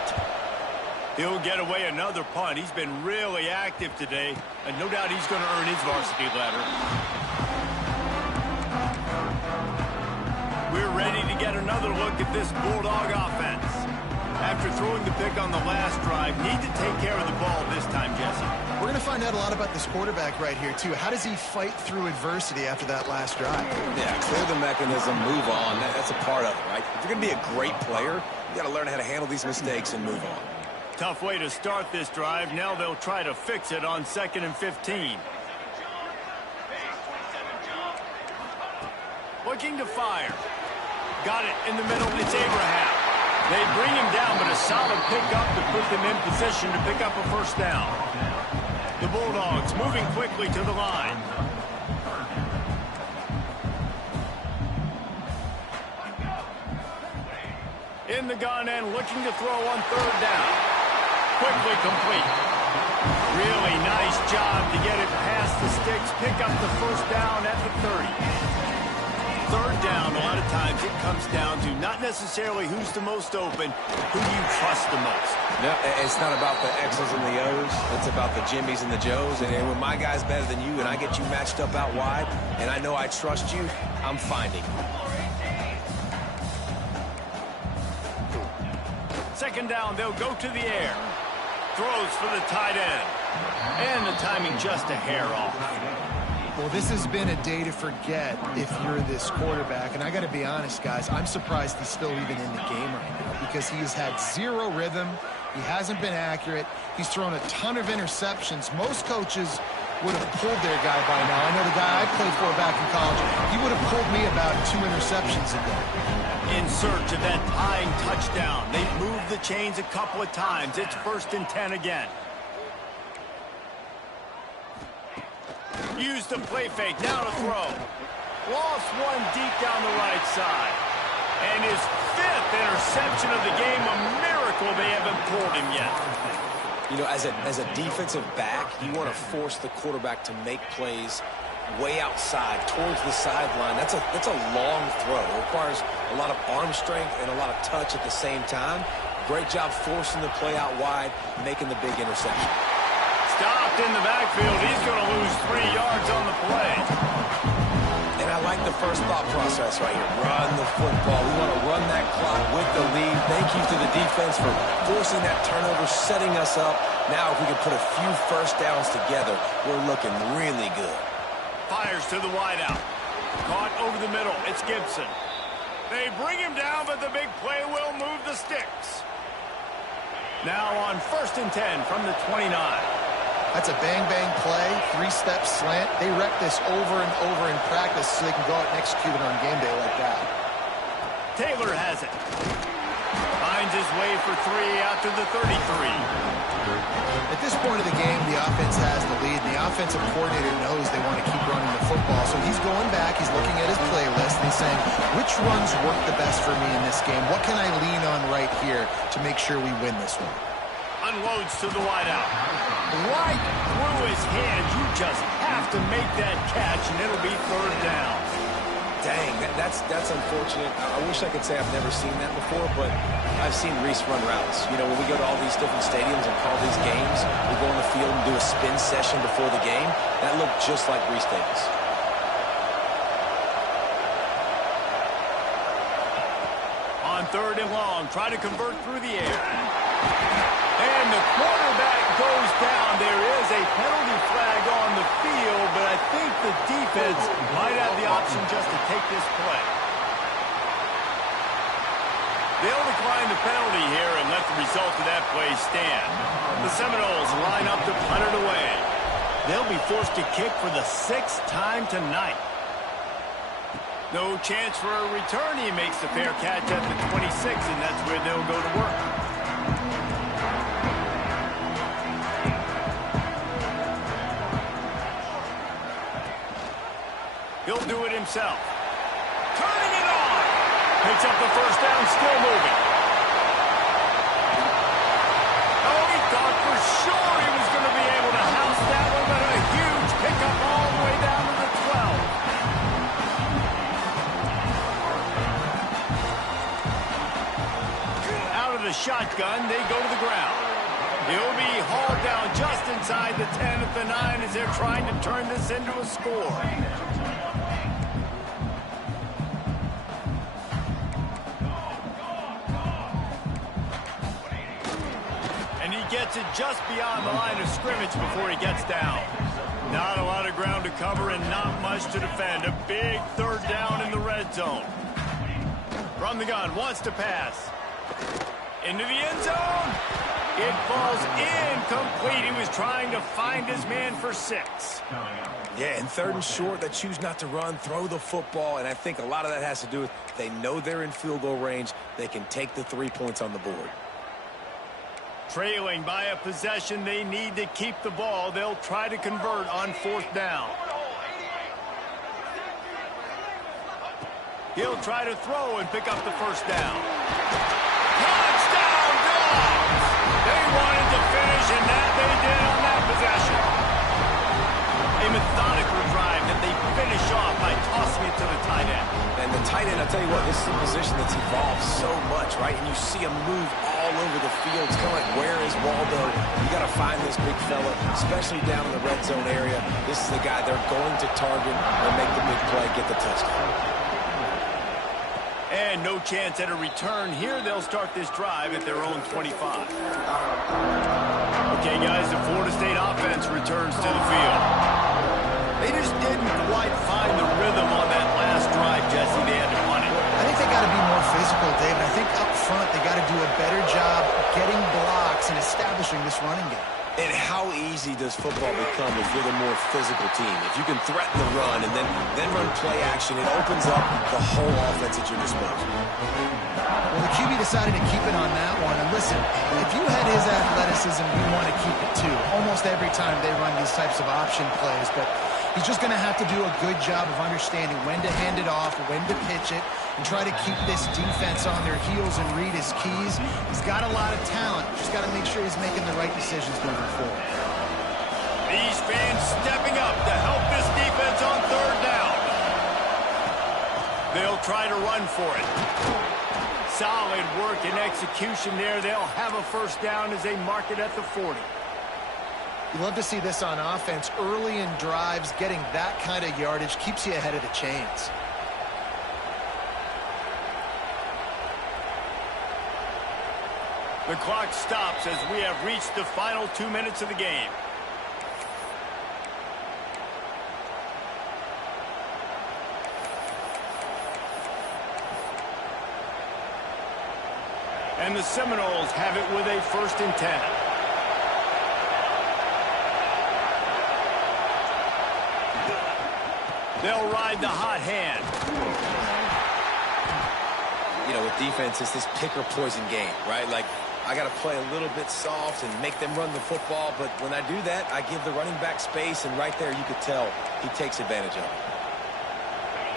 He'll get away another punt. He's been really active today, and no doubt he's going to earn his varsity ladder. We're ready to get another look at this Bulldog offense. After throwing the pick on the last drive, need to take care of the ball this time, Jesse. We're going to find out a lot about this quarterback right here, too. How does he fight through adversity after that last drive? Yeah, clear the mechanism, move on. That's a part of it, right? If you're going to be a great player, you got to learn how to handle these mistakes and move on. Tough way to start this drive. Now they'll try to fix it on 2nd and 15. Looking to fire. Got it in the middle. It's Abraham. They bring him down, but a solid pickup to put them in position to pick up a first down. The Bulldogs moving quickly to the line. In the gun and looking to throw on third down. Quickly complete. Really nice job to get it past the sticks, pick up the first down at the 30. Third down, a lot of times it comes down to not necessarily who's the most open, who do you trust the most. No, it's not about the X's and the O's. It's about the Jimmies and the Joes, and when my guy's better than you and I get you matched up out wide, and I know I trust you, I'm finding. Second down, they'll go to the air. Throws for the tight end. And the timing just a hair off. Well, this has been a day to forget if you're this quarterback. And I got to be honest, guys, I'm surprised he's still even in the game right now because he has had zero rhythm. He hasn't been accurate. He's thrown a ton of interceptions. Most coaches would have pulled their guy by now. I know the guy I played for back in college, he would have pulled me about 2 interceptions ago. In search of that tying touchdown. They've moved the chains a couple of times. It's 1st and 10 again. Use the play fake. Now to throw. Lost one deep down the right side. And his 5th interception of the game. A miracle they haven't pulled him yet. You know, as a defensive back, you want to force the quarterback to make plays way outside, towards the sideline. That's a long throw. It requires a lot of arm strength and a lot of touch at the same time. Great job forcing the play out wide, making the big interception. Stopped in the backfield. He's going to lose 3 yards on the play. And I like the first thought process right here. Run the football. We want to run that clock with the lead. Thank you to the defense for forcing that turnover, setting us up. Now if we can put a few first downs together, we're looking really good. Fires to the wideout. Caught over the middle. It's Gibson. They bring him down, but the big play will move the sticks. Now on 1st and 10 from the 29. That's a bang-bang play, 3-step slant. They rep this over and over in practice so they can go out and execute it on game day like that. Taylor has it. Finds his way for 3 out to the 33. At this point of the game, the offense has the lead. The offensive coordinator knows they want to keep running the football. So he's going back, he's looking at his playlist, and he's saying, which runs work the best for me in this game? What can I lean on right here to make sure we win this one? Unloads to the wideout. Right through his hands. You just have to make that catch, and it'll be 3rd down. Dang, that's unfortunate. I wish I could say I've never seen that before, but I've seen Reese run routes. You know, when we go to all these different stadiums and call these games, we go on the field and do a spin session before the game. That looked just like Reese Davis. On 3rd and long, try to convert through the air. And the quarterback goes down. There is a penalty flag on the field, but I think the defense might have the option just to take this play. They'll decline the penalty here and let the result of that play stand. The Seminoles line up to punt it away. They'll be forced to kick for the 6th time tonight. No chance for a return. He makes the fair catch at the 26, and that's where they'll go to work. He'll do it himself. Turning it on. Picks up the 1st down, still moving. Oh, he thought for sure he was going to be able to house that one, but a huge pickup all the way down to the 12. Out of the shotgun, they go to the ground. He'll be hauled down just inside the 10 at the 9 as they're trying to turn this into a score. And he gets it just beyond the line of scrimmage before he gets down. Not a lot of ground to cover and not much to defend. A big 3rd down in the red zone. From the gun, wants to pass. Into the end zone. It falls incomplete. He was trying to find his man for 6. Yeah, and 3rd and short, they choose not to run, throw the football, and I think a lot of that has to do with they know they're in field goal range. They can take the 3 points on the board. Trailing by a possession, they need to keep the ball. They'll try to convert on 4th down. He'll try to throw and pick up the 1st down. Touchdown, Dogs! They wanted to finish, and that they did on that possession. A methodical drive that they finish off by tossing it to the tight end. And the tight end, I'll tell you what, this is a position that's evolved so much, right? And you see him move all over the field. It's kind of like, where is Waldo? You got to find this big fella, especially down in the red zone area. This is the guy they're going to target and make the big play, get the touchdown. And no chance at a return here. They'll start this drive at their own 25. Okay, guys, the Florida State offense returns to the field. They just didn't quite find the rhythm on that last drive, Jesse. They had to punt it. I think they got to be more physical, David. I think up front they got to do a better job getting blocks and establishing this running game. And how easy does football become if you're the more physical team? If you can threaten the run and then run play action, it opens up the whole offense at your disposal. Well, the QB decided to keep it on that one. And listen, if you had his athleticism, you want to keep it too. Almost every time they run these types of option plays. But he's just going to have to do a good job of understanding when to hand it off, when to pitch it, and try to keep this defense on their heels and read his keys. He's got a lot of talent. Just got to make sure he's making the right decisions moving forward. These fans stepping up to help this defense on third down. They'll try to run for it. Solid work and execution there. They'll have a first down as they mark it at the 40. You love to see this on offense. Early in drives, getting that kind of yardage keeps you ahead of the chains. The clock stops as we have reached the final 2 minutes of the game. And the Seminoles have it with a 1st and 10. They'll ride the hot hand. You know, with defense, it's this pick or poison game, right? Like, I got to play a little bit soft and make them run the football, but when I do that, I give the running back space, and right there you could tell he takes advantage of it.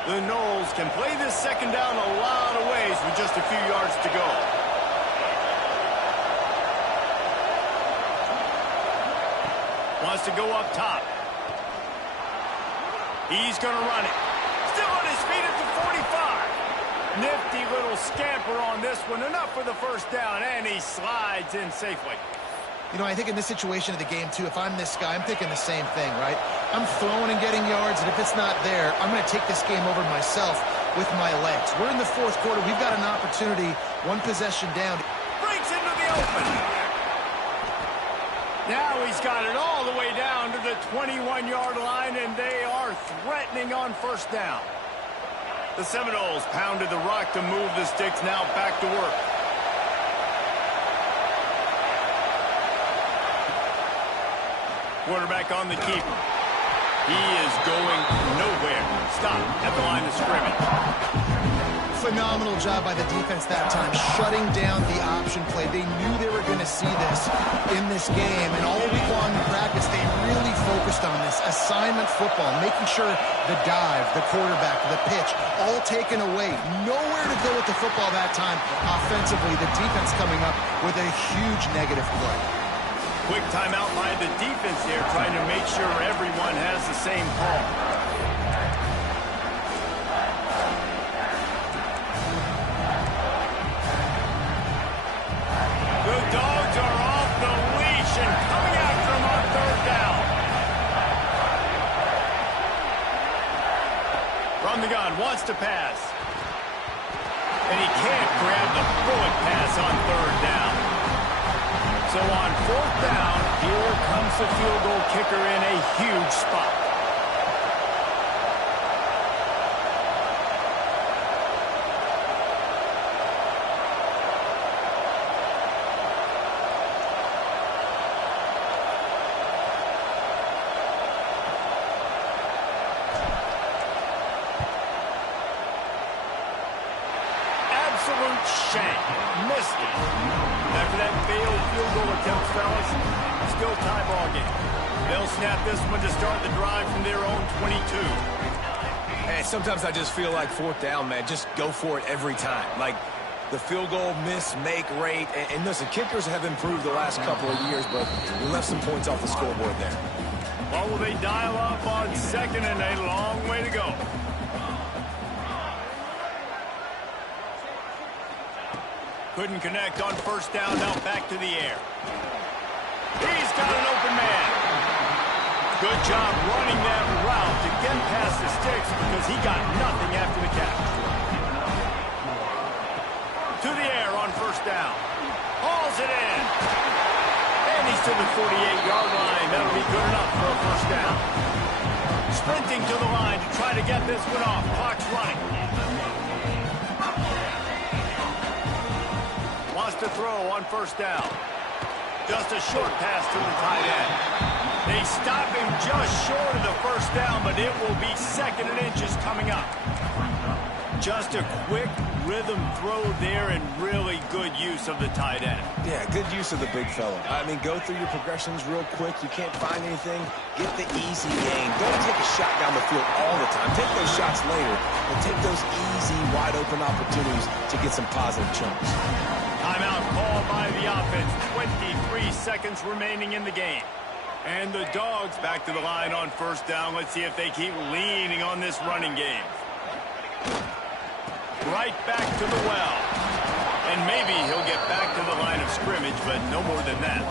The Noles can play this second down a lot of ways with just a few yards to go. Wants to go up top. He's going to run it. Still on his feet at the 45. Nifty little scamper on this one. Enough for the first down, and he slides in safely. You know, I think in this situation of the game, too, if I'm this guy, I'm thinking the same thing, right? I'm throwing and getting yards, and if it's not there, I'm going to take this game over myself with my legs. We're in the 4th quarter. We've got an opportunity, one possession down. Breaks into the open. Now he's got it all the way down to the 21-yard line, and they are threatening on first down. The Seminoles pounded the rock to move the sticks, now back to work. Quarterback on the keeper. He is going nowhere. Stop at the line of scrimmage. Phenomenal job by the defense that time, shutting down the option play. They knew they were going to see this in this game, and all week long in practice, they really focused on this assignment football, making sure the dive, the quarterback, the pitch, all taken away. Nowhere to go with the football that time offensively. The defense coming up with a huge negative play. Quick timeout by the defense there, trying to make sure everyone has the same call. The Dogs are off the leash and coming after him on third down. From the gun, wants to pass. And he can't grab the bullet pass on third down. So on 4th down, here comes the field goal kicker in a huge spot. Absolute shank. Missed it. After that failed field goal attempt, fellas, still tie ball game. They'll snap this one to start the drive from their own 22. Hey, sometimes I just feel like 4th down, man. Just go for it every time. Like the field goal miss, make rate. And listen, kickers have improved the last couple of years, but we left some points off the scoreboard there. What will they dial up on second, and a long way to go. Couldn't connect on first down, now back to the air. He's got an open man. Good job running that route to get past the sticks because he got nothing after the catch. To the air on first down. Hauls it in. And he's to the 48-yard line. That'll be good enough for a first down. Sprinting to the line to try to get this one off. Clock's running. Wants to throw on first down. Just a short pass to the tight end. They stop him just short of the first down, but it will be 2nd and inches coming up. Just a quick rhythm throw there and really good use of the tight end. Yeah, good use of the big fella. I mean, go through your progressions real quick. You can't find anything. Get the easy gain. Don't take a shot down the field all the time. Take those shots later, but take those easy, wide-open opportunities to get some positive chunks. Timeout called by the offense. 23 seconds remaining in the game. And the Dogs back to the line on first down. Let's see if they keep leaning on this running game. Right back to the well. And maybe he'll get back to the line of scrimmage, but no more than that.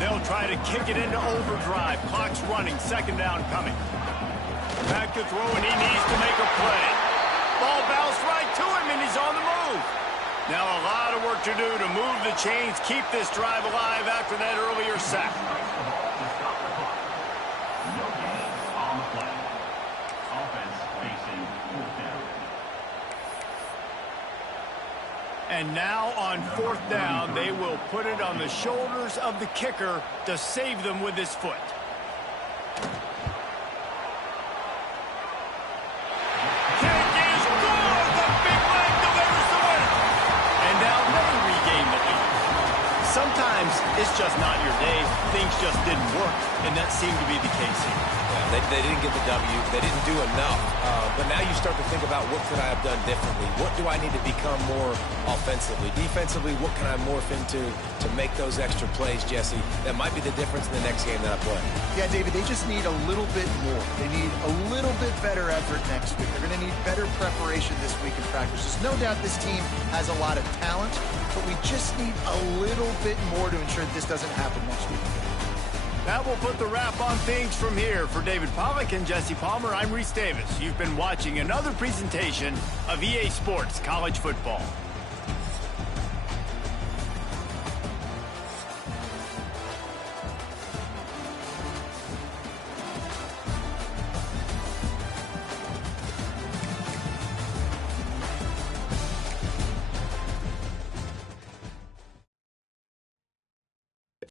They'll try to kick it into overdrive. Clock's running. 2nd down coming. Back to throw, and he needs to make a play. Ball bounced right to him, and he's on the move. Now a lot of work to do to move the chains, keep this drive alive after that earlier sack. No gain on the play. Offense facing 4th down. And now on 4th down, they will put it on the shoulders of the kicker to save them with his foot. Kick is good! The big leg delivers the winner! And now they regain the lead. Sometimes it's just not your day. Things just didn't work, and that seemed to be the case here. Yeah, they didn't get the W. They didn't do enough. But now you start to think about what could I have done differently? What do I need to become more offensively? Defensively, what can I morph into to make those extra plays, Jesse? That might be the difference in the next game that I play. Yeah, David, they just need a little bit more. They need a little bit better effort next week. They're going to need better preparation this week in practice. There's no doubt this team has a lot of talent, but we just need a little bit more to ensure that this doesn't happen next week. That will put the wrap on things from here. For David Pollack and Jesse Palmer, I'm Reese Davis. You've been watching another presentation of EA Sports College Football.